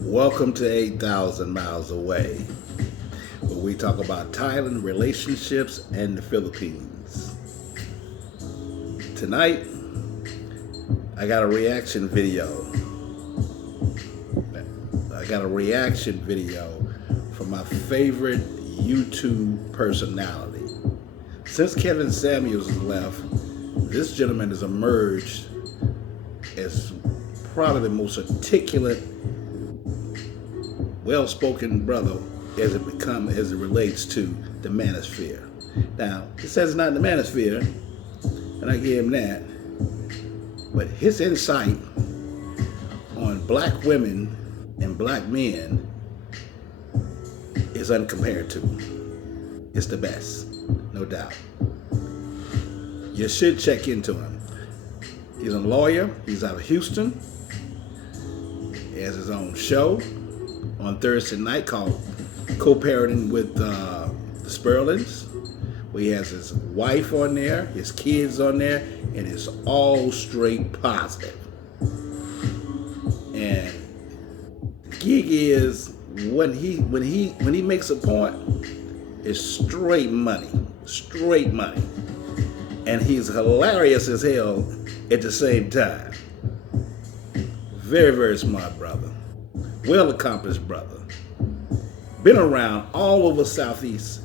Welcome to 8,000 Miles Away, where we talk about Thailand, relationships, and the Philippines. Tonight, I got a reaction video. From my favorite YouTube personality. Since Kevin Samuels has left, this gentleman has emerged as probably the most articulate, well-spoken brother as it relates to the manosphere. Now, he says it's not the manosphere, and I give him that, but his insight on black women and black men is uncompared to. It's the best, no doubt. You should check into him. He's a lawyer. He's out of Houston. He has his own show on Thursday night called Co-Parenting with the Spurlings, where he has his wife on there, his kids on there, and it's all straight positive. And the gig is when he makes a point, it's straight money, and he's hilarious as hell at the same time. Very, very smart brother. Well accomplished brother. Been around all over Southeast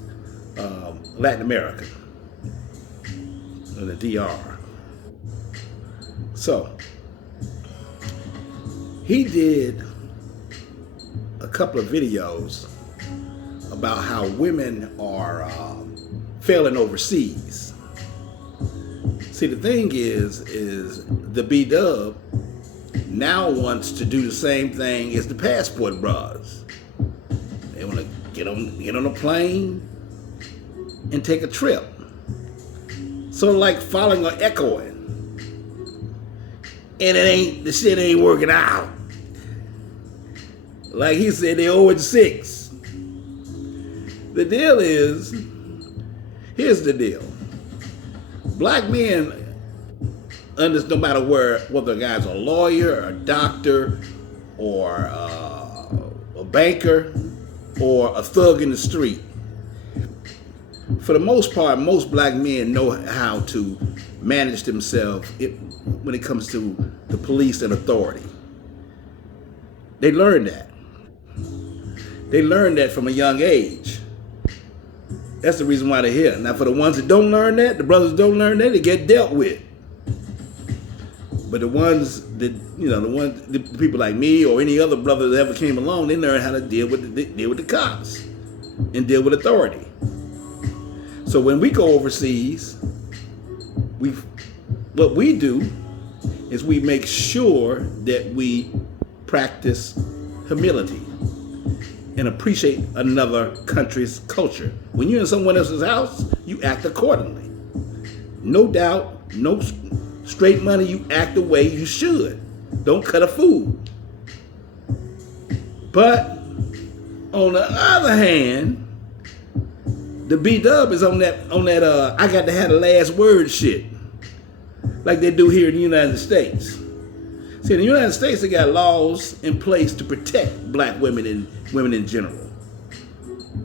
Latin America and the DR. So he did a couple of videos about how women are failing overseas. See, the thing is the B-Dub now wants to do the same thing as the passport bras. They want to get on a plane and take a trip. Sort of like following or echoing. And the shit ain't working out. Like he said, they 0-6. The deal is, here's the deal. Black men, no matter whether a guy's a lawyer, or a doctor, or a banker, or a thug in the street, for the most part, most black men know how to manage themselves when it comes to the police and authority. They learn that. They learn that from a young age. That's the reason why they're here. Now, for the ones that don't learn that, the brothers don't learn that, they get dealt with. But the ones that, the people like me or any other brother that ever came along, they learn how to deal with the cops and deal with authority. So when we go overseas, what we do is we make sure that we practice humility and appreciate another country's culture. When you're in someone else's house, you act accordingly. No doubt, no straight money, you act the way you should. Don't cut a fool. But on the other hand, the B-Dub is on that I got to have the last word shit, like they do here in the United States. See, in the United States, they got laws in place to protect black women and women in general.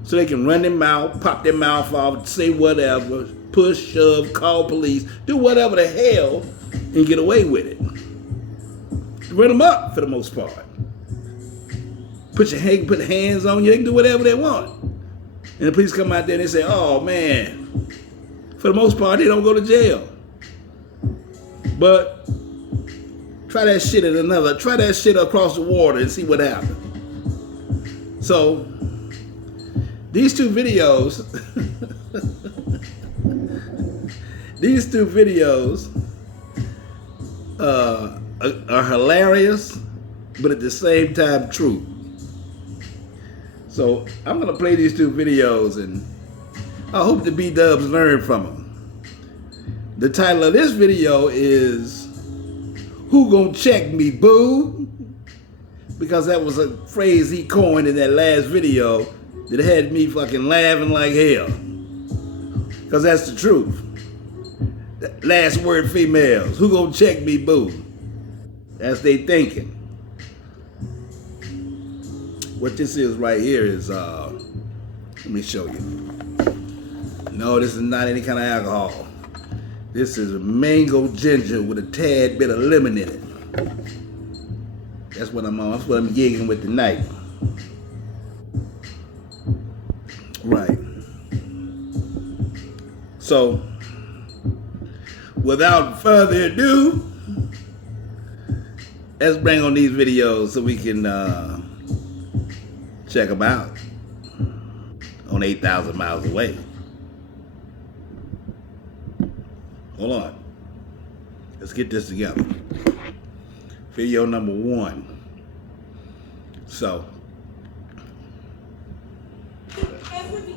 So they can run their mouth, pop their mouth off, say whatever, push, shove, call police, do whatever the hell, and get away with it. Run them up for the most part. Put hands on you, they can do whatever they want. And the police come out there and they say, oh man, for the most part, they don't go to jail. But try that shit across the water and see what happens. So, these two videos are hilarious, but at the same time true. So I'm gonna play these two videos, and I hope the B-Dubs learn from them. The title of this video is "Who Gonna Check Me, Boo?" Because that was a phrase he coined in that last video that had me fucking laughing like hell. Because that's the truth. Last word females. Who gonna check me, boo? That's they thinking. What this is right here is, let me show you. No, this is not any kind of alcohol. This is mango ginger with a tad bit of lemon in it. That's what I'm on. That's what I'm gigging with tonight. Right. So, without further ado, let's bring on these videos so we can check them out on 8,000 miles away. Hold on. Let's get this together. Video number 1. So,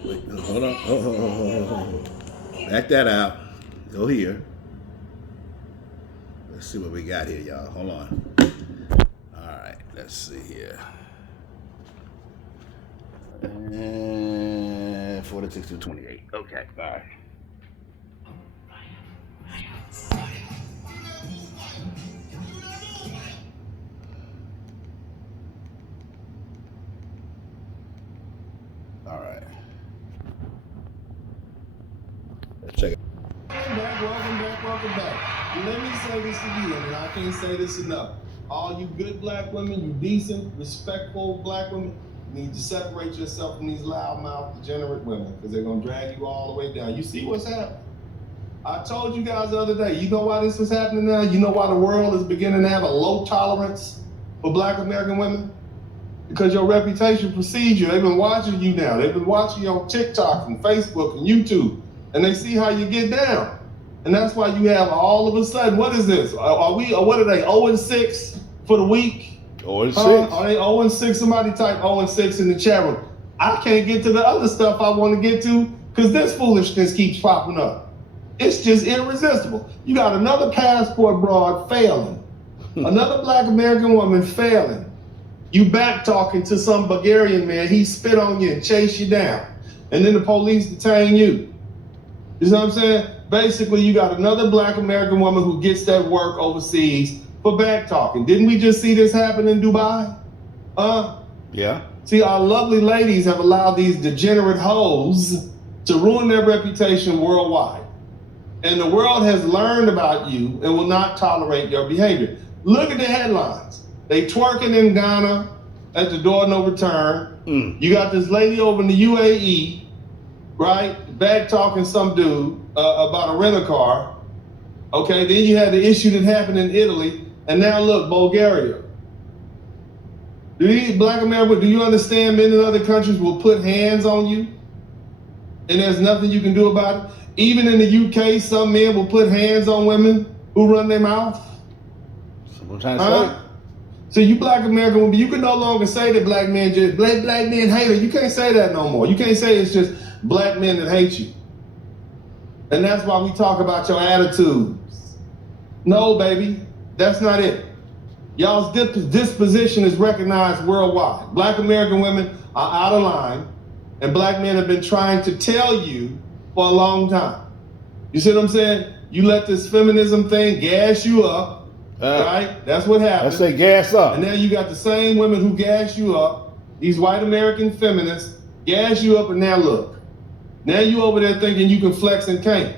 wait, hold on. Oh. Back that out. Go here. Let's see what we got here, y'all. Hold on. All right. Let's see here. 46 to 28. Okay. All right. All right. Let's check it. Welcome back. Let me say this again, and I can't say this enough. All you good black women, you decent, respectful black women, you need to separate yourself from these loudmouth, degenerate women, because they're going to drag you all the way down. You see what's happening? I told you guys the other day, you know why this is happening now? You know why the world is beginning to have a low tolerance for black American women? Because your reputation precedes you. They've been watching you now. They've been watching you on TikTok and Facebook and YouTube, and they see how you get down. And that's why you have all of a sudden, what is this? What are they, 0-6 for the week? 0-6. Are they 0-6? Somebody type 0-6 in the chat room. I can't get to the other stuff I want to get to because this foolishness keeps popping up. It's just irresistible. You got another passport broad failing. Another black American woman failing. You back talking to some Bulgarian man, he spit on you and chase you down. And then the police detain you. You know what I'm saying? Basically, you got another black American woman who gets that work overseas for back talking. Didn't we just see this happen in Dubai? Yeah. See, our lovely ladies have allowed these degenerate hoes to ruin their reputation worldwide. And the world has learned about you and will not tolerate your behavior. Look at the headlines. They twerking in Ghana at the door no return. You got this lady over in the UAE, right? Back talking some dude about a rent-a-car. Okay, then you had the issue that happened in Italy, and now look, Bulgaria. Black America, do you understand men in other countries will put hands on you and there's nothing you can do about it? Even in the UK, some men will put hands on women who run their mouth. Sometimes So you black American women, you can no longer say that black men hate her. You can't say that no more. You can't say it's just black men that hate you. And that's why we talk about your attitudes. No, baby, that's not it. Y'all's disposition is recognized worldwide. Black American women are out of line, and black men have been trying to tell you for a long time. You see what I'm saying? You let this feminism thing gas you up, right? That's what happened. Let's say gas up. And now you got the same women who gas you up, these white American feminists, gas you up, and now look. Now you over there thinking you can flex and can't.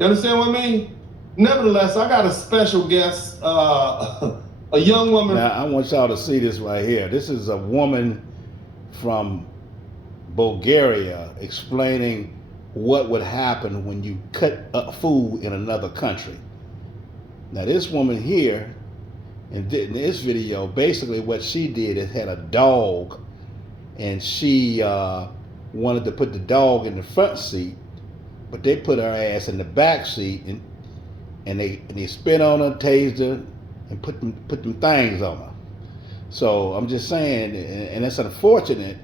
You understand what I mean? Nevertheless, I got a special guest, a young woman. Now, I want y'all to see this right here. This is a woman from Bulgaria explaining what would happen when you cut up food in another country. Now, this woman here, in this video, basically what she did is had a dog, and she wanted to put the dog in the front seat, but they put her ass in the back seat, and they spit on her, tased her, and put them things on her. So I'm just saying, and it's unfortunate,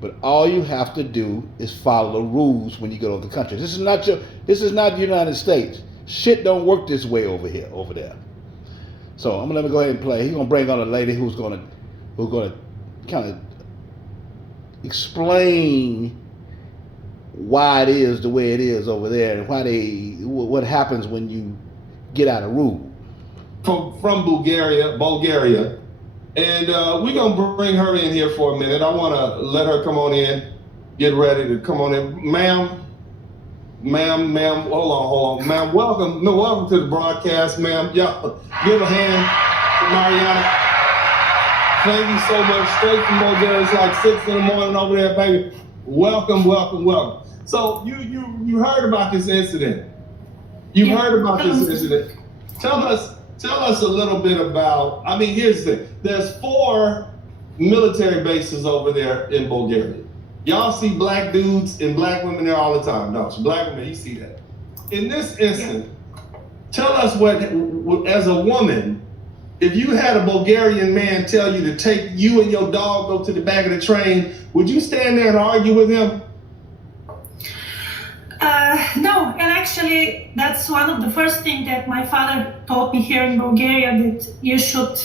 but all you have to do is follow the rules when you go to the country. This is not the United States. Shit don't work this way over there. So I'm gonna go ahead and play. He's gonna bring on a lady who's gonna kind of explain why it is the way it is over there, and what happens when you get out of rule. From Bulgaria, And we're going to bring her in here for a minute. I want to let her come on in, get ready to come on in. Ma'am, hold on. Ma'am, welcome to the broadcast, ma'am. Y'all, give a hand to Mariana. Thank you so much. Straight from Bulgaria. It's like 6 in the morning over there, baby. Welcome. So you heard about this incident. Tell us a little bit about, I mean, here's the thing. There's 4 military bases over there in Bulgaria. Y'all see black dudes and black women there all the time, don't you? Black women, you see that. In this instance, tell us what, as a woman, if you had a Bulgarian man tell you to take you and your dog go to the back of the train, would you stand there and argue with him? No, and actually that's one of the first things that my father taught me here in Bulgaria, that you should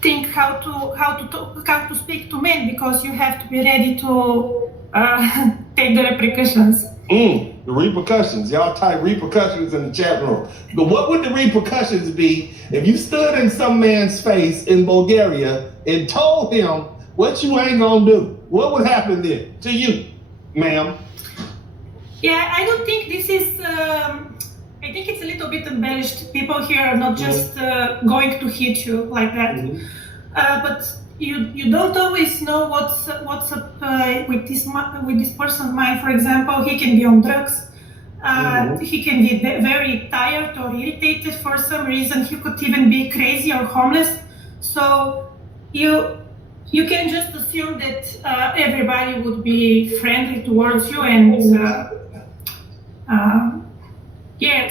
think how to speak to men, because you have to be ready to take the repercussions. The repercussions. Y'all type repercussions in the chat room. But what would the repercussions be if you stood in some man's face in Bulgaria and told him what you ain't gonna do? What would happen then to you, ma'am? Yeah, I don't think this is, I think it's a little bit embellished. People here are not just going to hit you like that. But you don't always know what's up with this person's mind. For example, he can be on drugs. He can be very tired or irritated for some reason. He could even be crazy or homeless. So you can just assume that everybody would be friendly towards you, and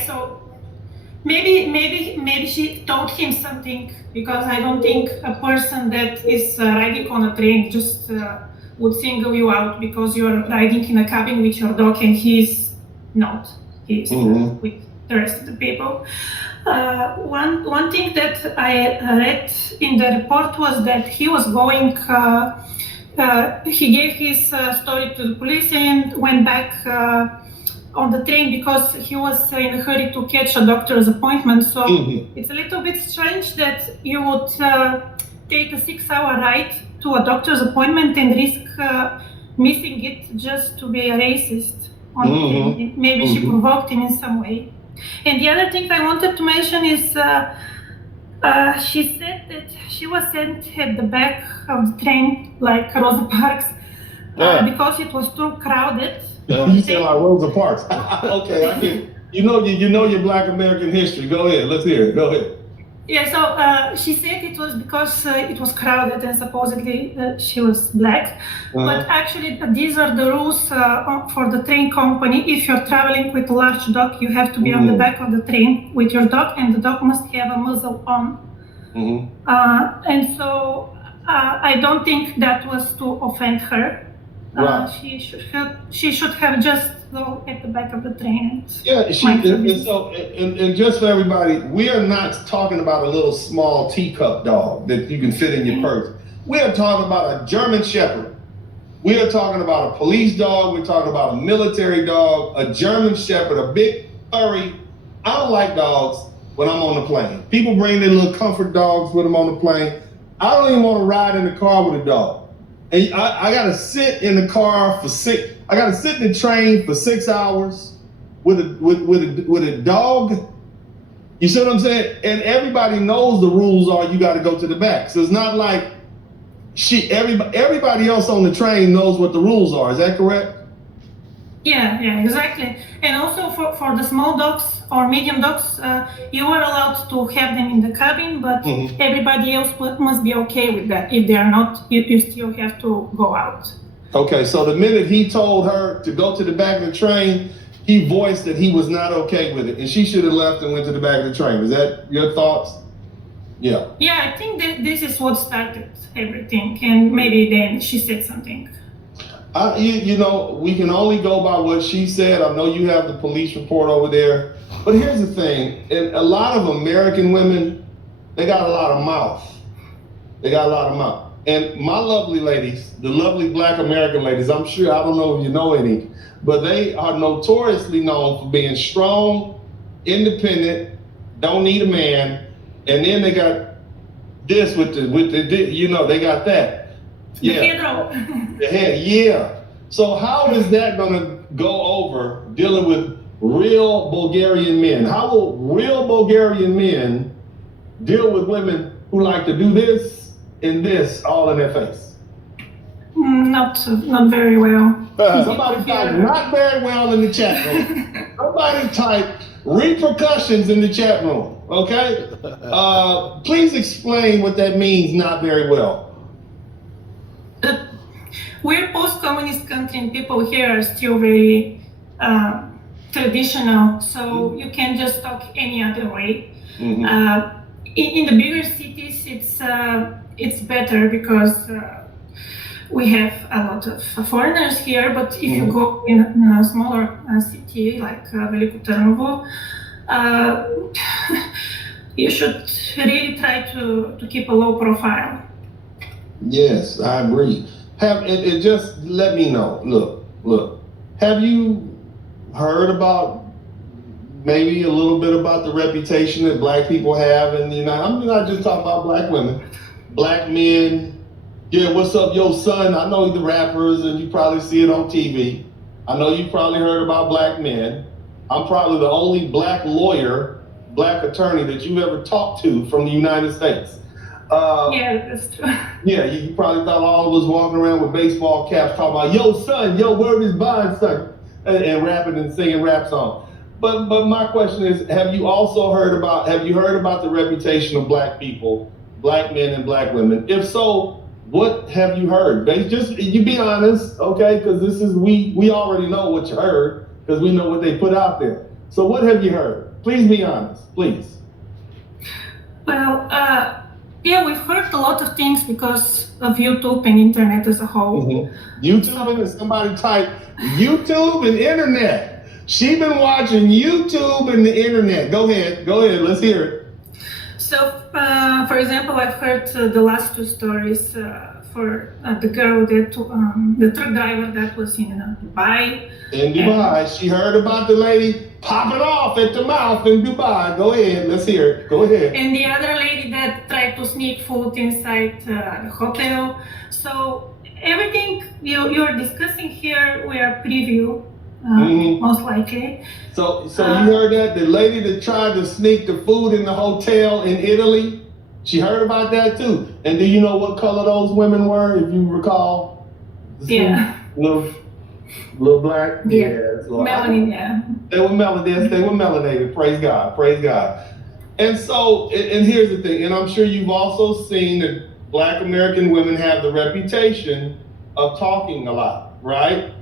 so maybe she told him something, because I don't think a person that is riding on a train just would single you out because you're riding in a cabin with your dog and he's not. He's with the rest of the people. One thing that I read in the report was that he was going, he gave his story to the police and went back on the train because he was in a hurry to catch a doctor's appointment. So it's a little bit strange that you would take a 6-hour ride to a doctor's appointment and risk missing it just to be a racist. Maybe she provoked him in some way. And the other thing I wanted to mention is she said that she was sent at the back of the train, like Rosa Parks, because it was too crowded. You sound like Rosa Parks. Okay, I get. You know your Black American history. Go ahead. Let's hear it. Go ahead. Yeah. So she said it was because it was crowded and supposedly she was black. But actually, these are the rules for the train company. If you're traveling with a large dog, you have to be on the back of the train with your dog, and the dog must have a muzzle on. And so I don't think that was to offend her. She should have just go at the back of the train. And just for everybody, we are not talking about a little small teacup dog that you can fit in your purse. We are talking about a German Shepherd. We are talking about a police dog. We're talking about a military dog, a German Shepherd, a big furry. I don't like dogs when I'm on the plane. People bring their little comfort dogs with them on the plane. I don't even want to ride in the car with a dog. And I gotta sit in the car I gotta sit in the train for 6 hours with a dog. You see what I'm saying? And everybody knows the rules are you gotta go to the back. So it's not like everybody else on the train knows what the rules are. Is that correct? Yeah, exactly. And also for the small dogs or medium dogs, you are allowed to have them in the cabin, but everybody else must be okay with that. If they are not, you still have to go out. Okay, so the minute he told her to go to the back of the train, he voiced that he was not okay with it, and she should have left and went to the back of the train. Is that your thoughts? Yeah. Yeah, I think that this is what started everything, and maybe then she said something. We can only go by what she said. I know you have the police report over there. But here's the thing. And a lot of American women, they got a lot of mouth. And my lovely ladies, the lovely Black American ladies, I'm sure, I don't know if you know any, but they are notoriously known for being strong, independent, don't need a man. And then they got this with the you know, they got that. The hero. The head, yeah. So how is that gonna go over dealing with real Bulgarian men? How will real Bulgarian men deal with women who like to do this and this all in their face? Not very well. Somebody type not very well in the chat room. Somebody type repercussions in the chat room, okay? Please explain what that means, not very well. We're post-communist country and people here are still very traditional, so you can just talk any other way. Mm-hmm. In the bigger cities, it's better because we have a lot of foreigners here, but if you go in a smaller city like Veliko Trnovo, you should really try to keep a low profile. Yes, I agree. It just let me know. Look. Have you heard about maybe a little bit about the reputation that black people have in the United? I'm not just talking about black women, black men. Yeah, what's up, yo, son? I know the rappers, and you probably see it on TV. I know you probably heard about black men. I'm probably the only black lawyer, black attorney that you've ever talked to from the United States. Yeah, that's true. Yeah, you probably thought all of us walking around with baseball caps talking about, yo, son, yo, word is bond, son, and rapping and singing rap songs. But my question is, have you heard about the reputation of black people, black men and black women? If so, what have you heard? Just, you be honest, okay? Because we already know what you heard, because we know what they put out there. So what have you heard? Please be honest, please. Well, yeah, we've heard a lot of things because of YouTube and internet as a whole. Mm-hmm. YouTube, and somebody type YouTube and internet. She been watching YouTube and the internet. Go ahead, let's hear it. So, for example, I've heard the last two stories for the girl that, the truck driver that was in Dubai. In Dubai, she heard about the lady popping off at the mouth in Dubai. Go ahead, let's hear it. Go ahead. And the other lady that tried to sneak food inside the hotel. So everything you're discussing here, we are preview, most likely. So you heard that? The lady that tried to sneak the food in the hotel in Italy, she heard about that too. And do you know what color those women were, if you recall? Yeah. Little black? Yeah. Yes. Melanin, yeah. They were melanated. Praise God. And so, and here's the thing, and I'm sure you've also seen that black American women have the reputation of talking a lot, right?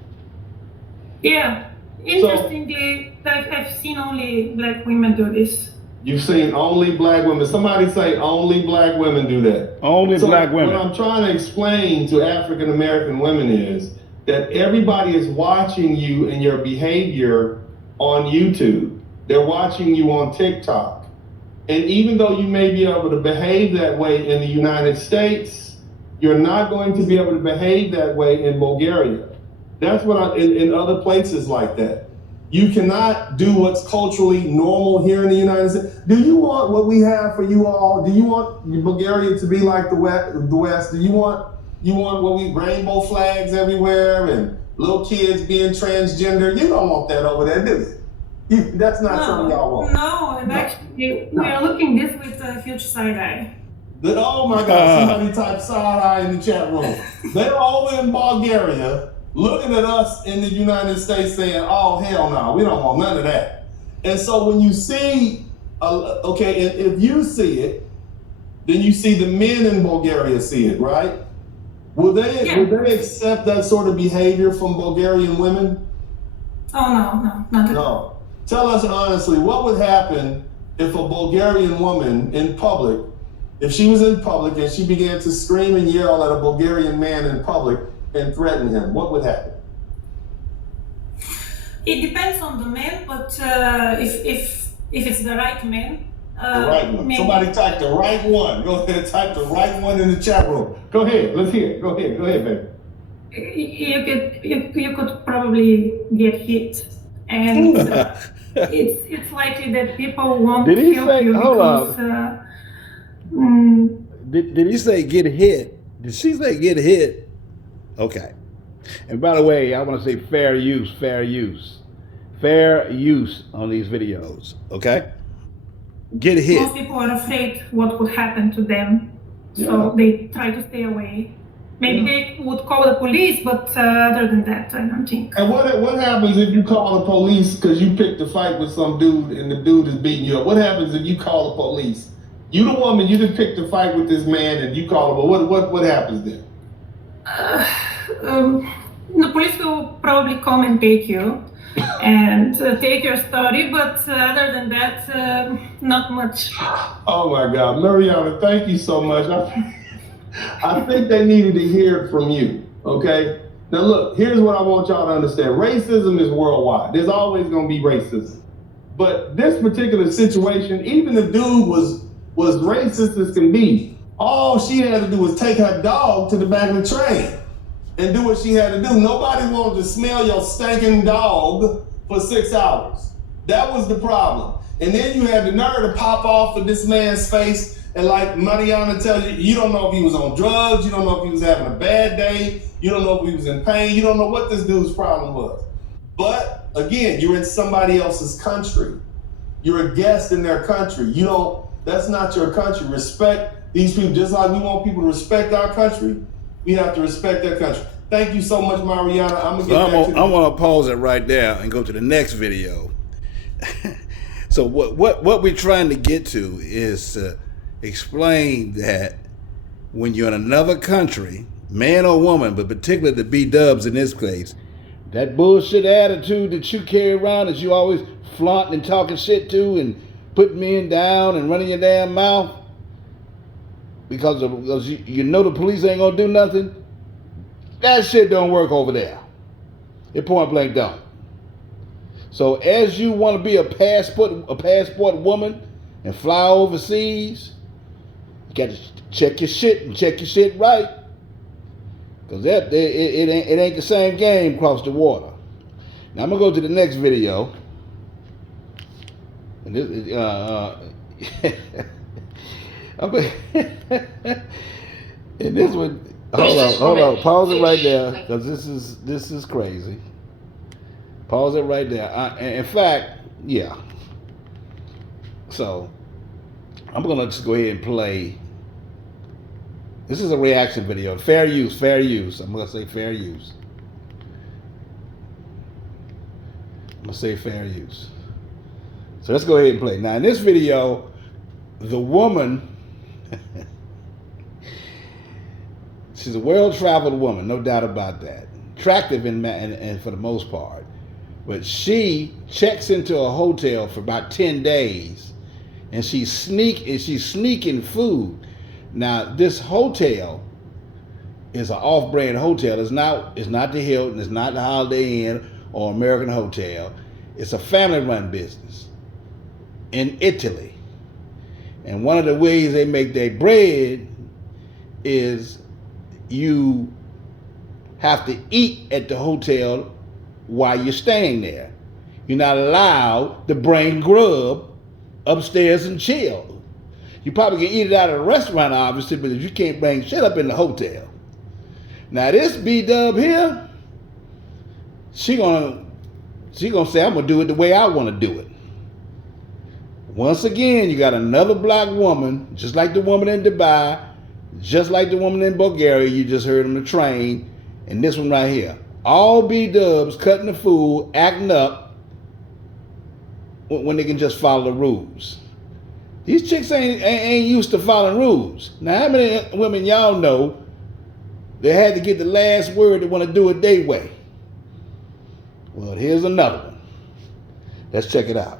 Yeah. Interestingly, I've seen only black women do this. You've seen only black women. Somebody say only black women do that. Only black women. What I'm trying to explain to African American women is that everybody is watching you and your behavior on YouTube. They're watching you on TikTok. And even though you may be able to behave that way in the United States, you're not going to be able to behave that way in Bulgaria. That's what in other places like that. You cannot do what's culturally normal here in the United States. Do you want what we have for you all? Do you want Bulgaria to be like the West? Do you want what we rainbow flags everywhere and little kids being transgender? You don't want that over there, do you? That's not something y'all want. No, and actually, we are looking this with a huge side eye. Oh my God, somebody type side eye in the chat room. They're over in Bulgaria looking at us in the United States saying, oh, hell no, we don't want none of that. And so when you see, if you see it, then you see the men in Bulgaria see it, right? Would they accept that sort of behavior from Bulgarian women? Oh, no, not at all. No. Tell us honestly, what would happen if a Bulgarian woman in public, if she was in public and she began to scream and yell at a Bulgarian man in public and threaten him? What would happen? It depends on the man, but if it's the right man, the right one. maybe. Somebody type the right one. Go ahead, type the right one in the chat room. Go ahead, let's hear it. Go ahead, baby. You could probably get hit, and it's likely that people won't help you because Did he say get hit? Did she say get hit? Okay. And by the way, I want to say fair use on these videos. Okay. Get hit. Most people are afraid what could happen to them, so Yeah. they try to stay away. Maybe they would call the police, but other than that, I don't think. And what happens if you call the police because you picked a fight with some dude and the dude is beating you up? What happens if you call the police? You the woman, you just picked a fight with this man and you call him, but what happens then? The police will probably come and take you and take your story, but other than that, not much. Oh my God, Mariana, thank you so much. I think they needed to hear it from you, okay? Now look, here's what I want y'all to understand. Racism is worldwide. There's always gonna be racism. But this particular situation, even the dude was racist as can be. All she had to do was take her dog to the back of the train and do what she had to do. Nobody wanted to smell your stinking dog for 6 hours. That was the problem. And then you had the nerve to pop off of this man's face. And like Mariana tells you, you don't know if he was on drugs, you don't know if he was having a bad day, you don't know if he was in pain, you don't know what this dude's problem was. But again, you're in somebody else's country. You're a guest in their country. That's not your country. Respect these people. Just like we want people to respect our country, we have to respect their country. Thank you so much, Mariana. I'm gonna pause it right there and go to the next video. So what we're trying to get to is explain that when you're in another country, man or woman, but particularly the B-dubs in this case, that bullshit attitude that you carry around, that you always flaunting and talking shit to and putting men down and running your damn mouth because you know the police ain't gonna do nothing, that shit don't work over there. It point blank don't. So as you want to be a passport woman and fly overseas, you got to check your shit and check your shit right, because it ain't the same game across the water. Now I'm gonna go to the next video, and this and this one. Hold on, pause it right there, because this is crazy. Pause it right there. In fact, yeah. So I'm gonna just go ahead and play. This is a reaction video. Fair use. I'm gonna say fair use. So let's go ahead and play. Now in this video, the woman, she's a well-traveled woman, no doubt about that. Attractive and for the most part. But she checks into a hotel for about 10 days and she's sneaking food. Now this hotel is an off-brand hotel. It's not the Hilton, it's not the Holiday Inn or American Hotel. It's a family-run business in Italy. And one of the ways they make their bread is you have to eat at the hotel while you're staying there. You're not allowed to bring grub upstairs and chill. You probably can eat it out of the restaurant, obviously, but if you can't bring shit up in the hotel. Now this B-dub here, she gonna say, I'm gonna do it the way I wanna do it. Once again, you got another black woman, just like the woman in Dubai, just like the woman in Bulgaria you just heard on the train, and this one right here. All B-dubs cutting the fool, acting up when they can just follow the rules. These chicks ain't used to following rules. Now, how many women y'all know they had to get the last word to want to do it their way? Well, here's another one. Let's check it out.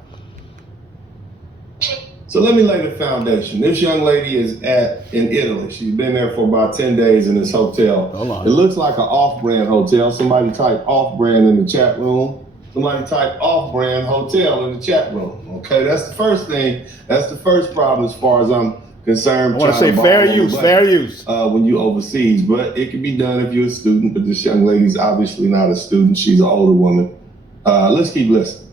So let me lay the foundation. This young lady is in Italy. She's been there for about 10 days in this hotel. Hold on. It looks like an off-brand hotel. Somebody type off-brand in the chat room. Somebody type off-brand hotel in the chat room. Okay, that's the first thing. That's the first problem as far as I'm concerned. I want to say fair use. When you overseas, but it can be done if you're a student, but this young lady's obviously not a student. She's an older woman. Let's keep listening.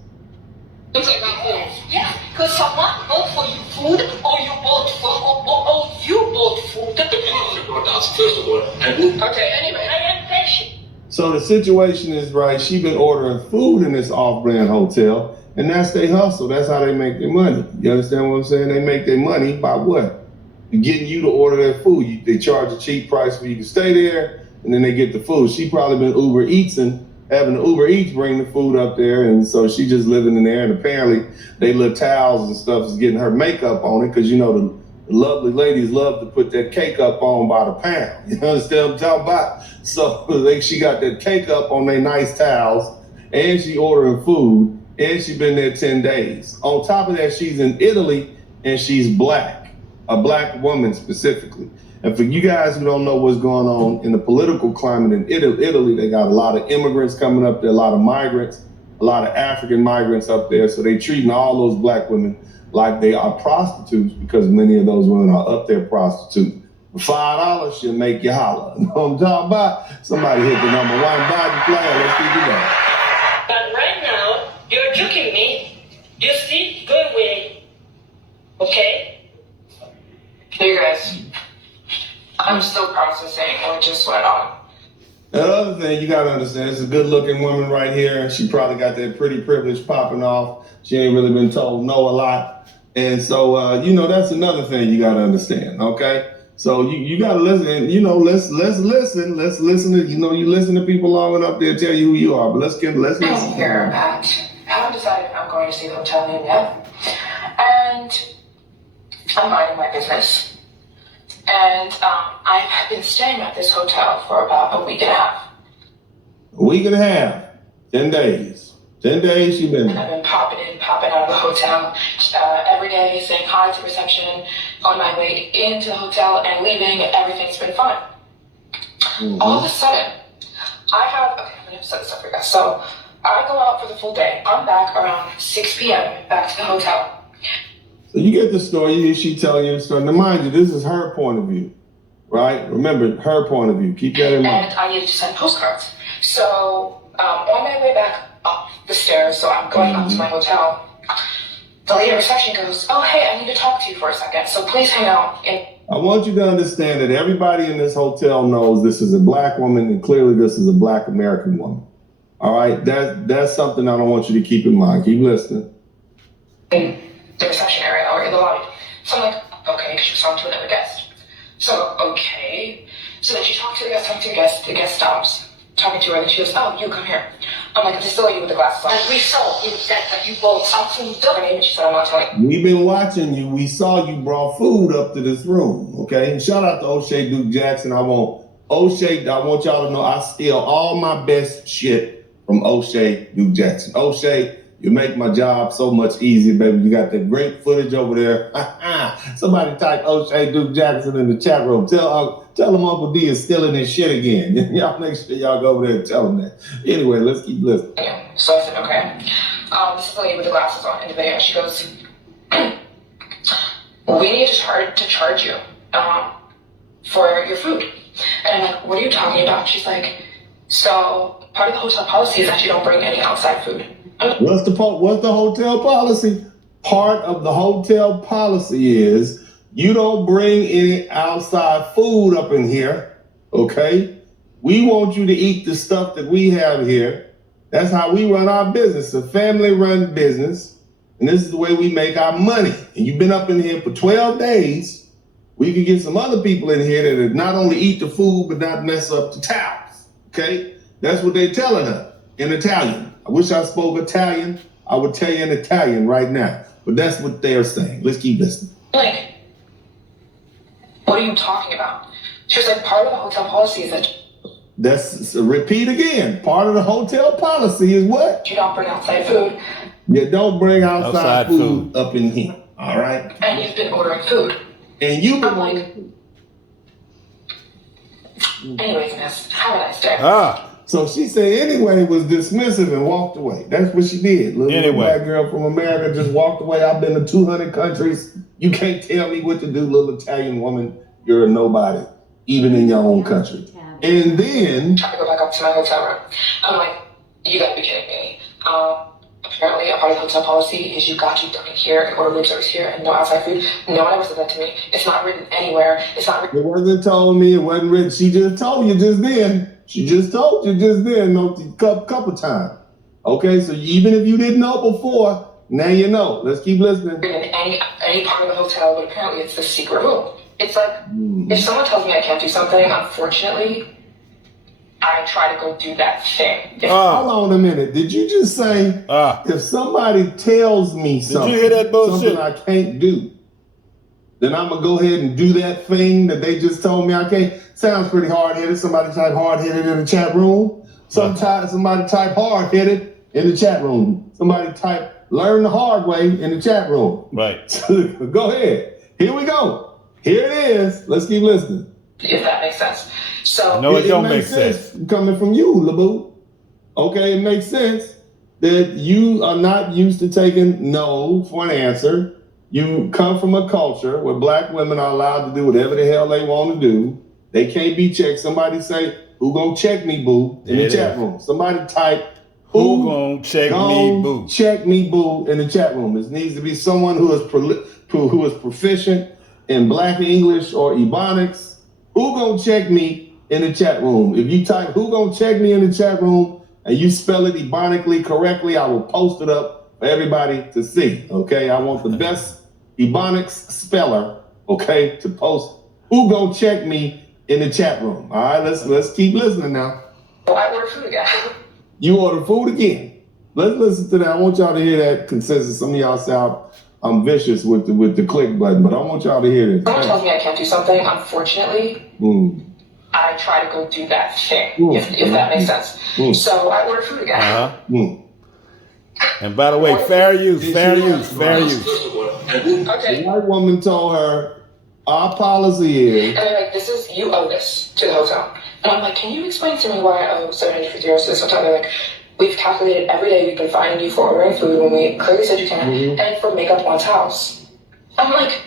Yeah, because someone bought for you food, or you bought food. Get the car on the door, first of all. And okay, anyway, I am patient. So the situation is right. She been ordering food in this off-brand hotel, and that's their hustle. That's how they make their money. You understand what I'm saying? They make their money by what? Getting you to order their food. They charge a cheap price for you to stay there, and then they get the food. She probably been Uber Eatsing, having the Uber Eats bring the food up there, and so she just living in there. And apparently, they little towels and stuff is getting her makeup on it, because you know the lovely ladies love to put that cake up on by the pound. You understand what I'm talking about? So she got that cake up on their nice towels, and she ordering food, and she been there 10 days. On top of that, she's in Italy, and she's black, a black woman specifically. And for you guys who don't know what's going on in the political climate in Italy, they got a lot of immigrants coming up there, a lot of migrants, a lot of African migrants up there. So they treating all those black women like they are prostitutes, because many of those women are up there prostituting. For $5, she'll make you holler. You know what I'm talking about? Somebody hit the number 1 button player. Let's keep it going. But right now, you're joking me. You see, go away. Okay? Hey guys, I'm still processing what just went on. Another thing you gotta understand, it's a good looking woman right here. She probably got that pretty privilege popping off. She ain't really been told no a lot. And so, that's another thing you gotta understand, okay? So you gotta listen, and let's listen. Let's listen to, you listen to people long enough, they'll tell you who you are. But let's listen. Here, Pat. I haven't decided if I'm going to see the hotel name yet. And I'm minding my business. And I've been staying at this hotel for about a week and a half. A week and a half, 10 days. 10 days she been And I've been popping in, popping out of the hotel every day, saying hi to reception on my way into the hotel and leaving. Everything's been fine. Mm-hmm. All of a sudden, I'm going to set this up for you guys. So I go out for the full day. I'm back around 6 p.m. back to the hotel. So you get the story, she telling you the story. Now mind you, this is her point of view, right? Remember, her point of view. Keep that in mind. And I needed to send postcards. So on my way back up the stairs, so I'm going up to my hotel, the lady at reception goes, "Oh, hey, I need to talk to you for a second, so please hang out." I want you to understand that everybody in this hotel knows this is a black woman, and clearly this is a black American woman. All right? That's something I don't want you to keep in mind. Keep listening. In the reception area or in the lobby. So I'm like, okay, because she was talking to another guest. So, okay. So then she talked to the guest, the guest stops talking to her, and she goes, "Oh, you come here." I'm like, "This is the lady with the glasses on." And we saw you that you bought something Her name, and she said, "I'm not telling you." We've been watching you. We saw you brought food up to this room, okay? And shout out to O'Shea Duke Jackson. I want y'all to know I steal all my best shit from O'Shea Duke Jackson. O'Shea, you make my job so much easier, baby. You got that great footage over there. Somebody type O'Shea Duke Jackson in the chat room. Tell him Uncle D is stealing his shit again. Y'all make sure y'all go over there and tell him that. Anyway, let's keep listening. So I said, okay. This is the lady with the glasses on in the video. She goes, "We need to charge you for your food." And I'm like, "What are you talking about?" She's like, "So part of the hotel policy is that you don't bring any outside food." What's the hotel policy? Part of the hotel policy is you don't bring any outside food up in here, okay? We want you to eat the stuff that we have here. That's how we run our business, a family-run business, and this is the way we make our money. And you've been up in here for 12 days. We could get some other people in here that not only eat the food, but not mess up the towels, okay? That's what they're telling her in Italian. I wish I spoke Italian. I would tell you in Italian right now, but that's what they're saying. Let's keep listening. Like, what are you talking about? She was like, part of the hotel policy is that Repeat again. Part of the hotel policy is what? you don't bring outside food. You don't bring outside food up in here. All right. And you've been ordering food. And you've been I'm like, ordering food. Anyways, miss, have a nice day. So she said anyway, was dismissive and walked away. That's what she did. Little black girl from America just walked away. I've been to 200 countries. You can't tell me what to do, little Italian woman. You're a nobody, even in your own country. And then I go back up to my hotel room. I'm like, you gotta be kidding me. apparently a part of the hotel policy is you got to duck in here and order room service here and no outside food. No one ever said that to me. It's not written anywhere. It's not written. It wasn't told me. It wasn't written. She just told you just then. She just told you just then. No, couple times. Okay, so even if you didn't know before, now you know. Let's keep listening. In any part of the hotel, but apparently it's the secret room. It's like if someone tells me I can't do something, unfortunately, I try to go do that thing. Hold on a minute. Did you just say if somebody tells me something, did you hear that bullshit? something I can't do, then I'm gonna go ahead and do that thing that they just told me I can't? Sounds pretty hard-headed. Somebody type hard-headed in the chat room. Somebody type hard-headed in the chat room. Somebody type learn the hard way in the chat room. Right. Go ahead. Here we go. Here it is. Let's keep listening. If that makes sense. So No, it don't make sense. Coming from you, LaBoo. Okay, it makes sense that you are not used to taking no for an answer. You come from a culture where black women are allowed to do whatever the hell they want to do. They can't be checked. Somebody say, who gonna check me, boo, in the chat room. Somebody type, who gonna check me, boo? Check me, boo, in the chat room. It needs to be someone who is proficient in Black English or Ebonics. Who gonna check me in the chat room? If you type who gonna check me in the chat room and you spell it Ebonically correctly, I will post it up for everybody to see. Okay, I want the best Ebonics speller, okay, to post who gonna check me in the chat room. All right, let's keep listening now. well, I order food again. You order food again. Let's listen to that. I want y'all to hear that consensus. Some of y'all sound I'm vicious with the click button, but I want y'all to hear this. Someone tells me I can't do something, unfortunately, I try to go do that thing, if that makes sense. So I order food again. And by the way, fair use. Okay. The white woman told her, our policy is... And they're like, you owe this to the hotel. And I'm like, can you explain to me why I owe $750 to this hotel? They're like, we've calculated every day we've been fining you for ordering food when we clearly said you can't, and for makeup on towels. I'm like,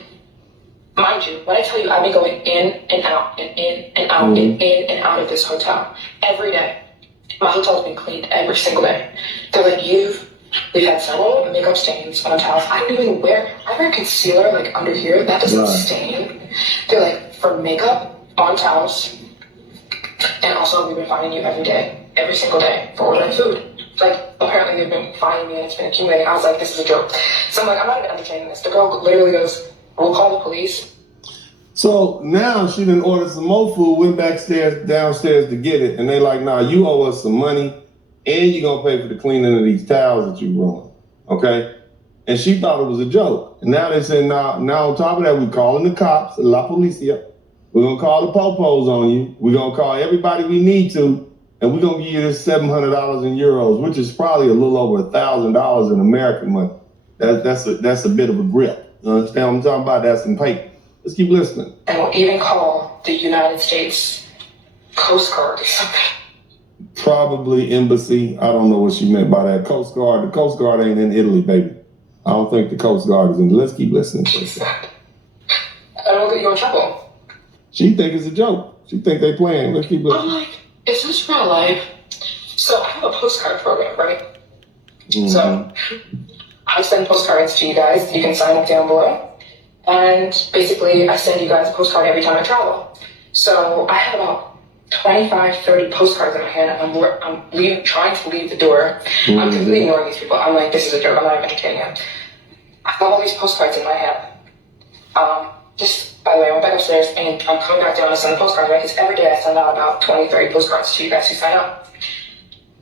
mind you, when I tell you I've been going in and out and in and out and in and out of this hotel every day. My hotel's been cleaned every single day. They're like, we've had several makeup stains on towels. I wear concealer like under here, that doesn't stain. They're like, for makeup on towels, and also we've been fining you every day. Every single day for ordering food. Like, apparently they've been fining me and it's been accumulating. I was like, this is a joke. So I'm like, I'm not even entertaining this. The girl literally goes, we'll call the police. So now she done ordered some more food, went downstairs to get it, and they like, nah, you owe us some money, and you're gonna pay for the cleaning of these towels that you ruined, okay? And she thought it was a joke. And now they say, now on top of that, we're calling the cops, La Policia. We're gonna call the popos on you. We're gonna call everybody we need to, and we're gonna give you this $700 in euros, which is probably a little over $1,000 in American money. That's a bit of a grip. You understand what I'm talking about? That's some paper. Let's keep listening. And we'll even call the United States Coast Guard or something. Probably embassy. I don't know what she meant by that. Coast Guard. The Coast Guard ain't in Italy, baby. I don't think the Coast Guard is in. Let's keep listening. Please. I don't get you in trouble. She think it's a joke. She think they playing. Let's keep listening. I'm like, is this real life? So I have a postcard program, right? So I send postcards to you guys. You can sign up down below. And basically, I send you guys a postcard every time I travel. So I have about 25, 30 postcards in my hand. I'm trying to leave the door. I'm completely ignoring these people. I'm like, this is a joke. I'm not even entertaining them. I have all these postcards in my hand. Just, by the way, I went back upstairs and I'm coming back down to send the postcards, right? Because every day I send out about 20, 30 postcards to you guys who sign up.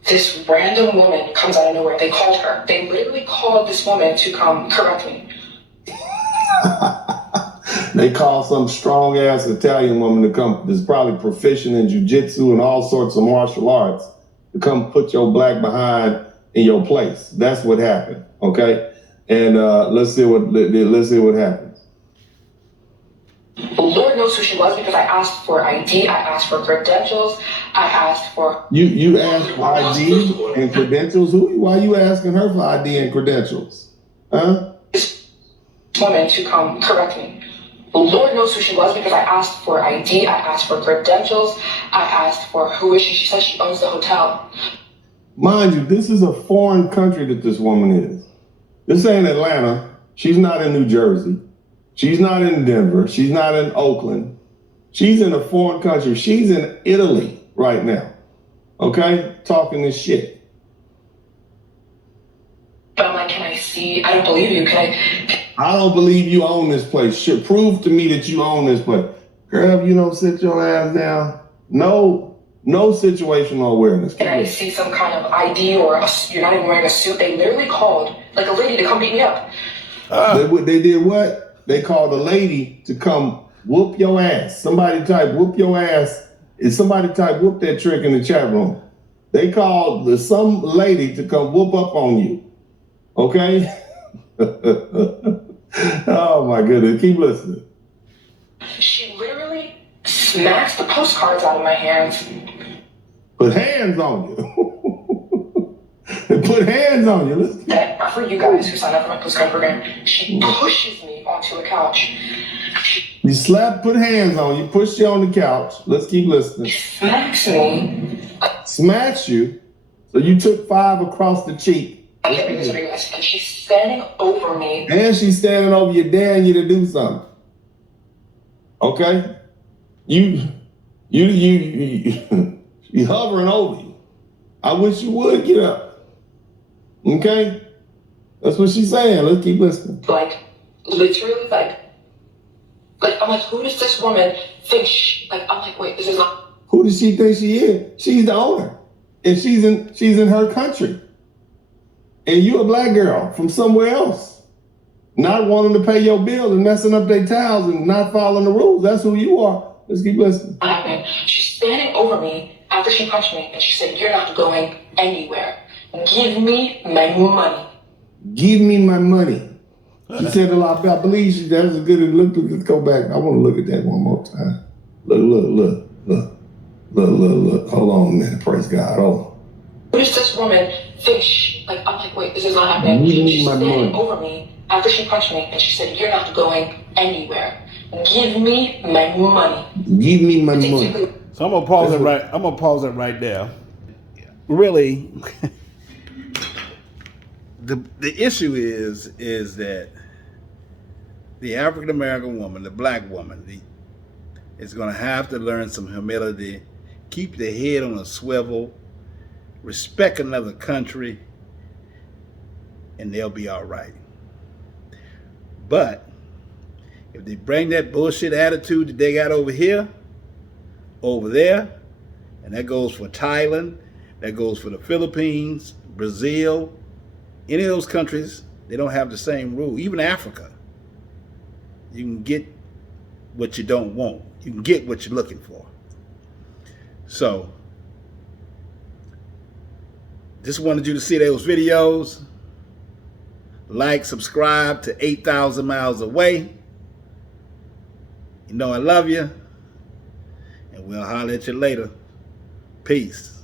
This random woman comes out of nowhere. They called her. They literally called this woman to come correct me. They call some strong ass Italian woman to come, that's probably proficient in jiu-jitsu and all sorts of martial arts, to come put your black behind in your place. That's what happened, okay? And let's see what happens. Lord knows who she was because I asked for ID, I asked for credentials, I asked for... You asked for ID and credentials? Why are you asking her for ID and credentials? Huh? This woman to come correct me. Lord knows who she was because I asked for ID, I asked for credentials, I asked for who is she. She says she owns the hotel. Mind you, this is a foreign country that this woman is. This ain't Atlanta. She's not in New Jersey. She's not in Denver. She's not in Oakland. She's in a foreign country. She's in Italy right now. Okay? Talking this shit. But I'm like, can I see? I don't believe you. I don't believe you own this place. Should prove to me that you own this place. Girl, if you don't sit your ass down, no situational awareness. Can I see some kind of ID or you're not even wearing a suit? They literally called like a lady to come beat me up. They did what? They called a lady to come whoop your ass. Somebody type whoop your ass. Is somebody type whoop that trick in the chat room? They called some lady to come whoop up on you. Okay? Oh my goodness. Keep listening. She literally smacks the postcards out of my hands. Put hands on you. Put hands on you. Listen. That for you guys who signed up for my postcard program, she pushes me onto a couch. You put hands on you, push you on the couch. Let's keep listening. Smacks me. Smacks you. So you took 5 across the cheek. And she's standing over me. And she's standing over you, daring you to do something. Okay? You hovering over you. I wish you would get up. Okay? That's what she's saying. Let's keep listening. Like, literally, like I'm like, who does this woman think I'm like, wait, this is not. Who does she think she is? She's the owner. And she's in her country. And you a black girl from somewhere else. Not wanting to pay your bill and messing up their towels and not following the rules. That's who you are. Let's keep listening. She's standing over me after she punched me and she said, you're not going anywhere. Give me my money. Give me my money. She said a lot. I believe that was a good look. Let's go back. I want to look at that one more time. Look. Hold on a minute. Praise God. Hold on. Who does this woman think I'm like, wait, this is not happening. She's standing over me after she punched me and she said, you're not going anywhere. Give me my money. Give me my money. So I'm gonna pause it right. I'm gonna pause it right there. Really, the issue is that the African American woman, the black woman, is gonna have to learn some humility, keep their head on a swivel, respect another country, and they'll be all right. But if they bring that bullshit attitude that they got over here, over there, and that goes for Thailand, that goes for the Philippines, Brazil, any of those countries, they don't have the same rule. Even Africa, you can get what you don't want. You can get what you're looking for. So, just wanted you to see those videos. Like, subscribe to 8,000 miles away. You know I love you. And we'll holler at you later. Peace.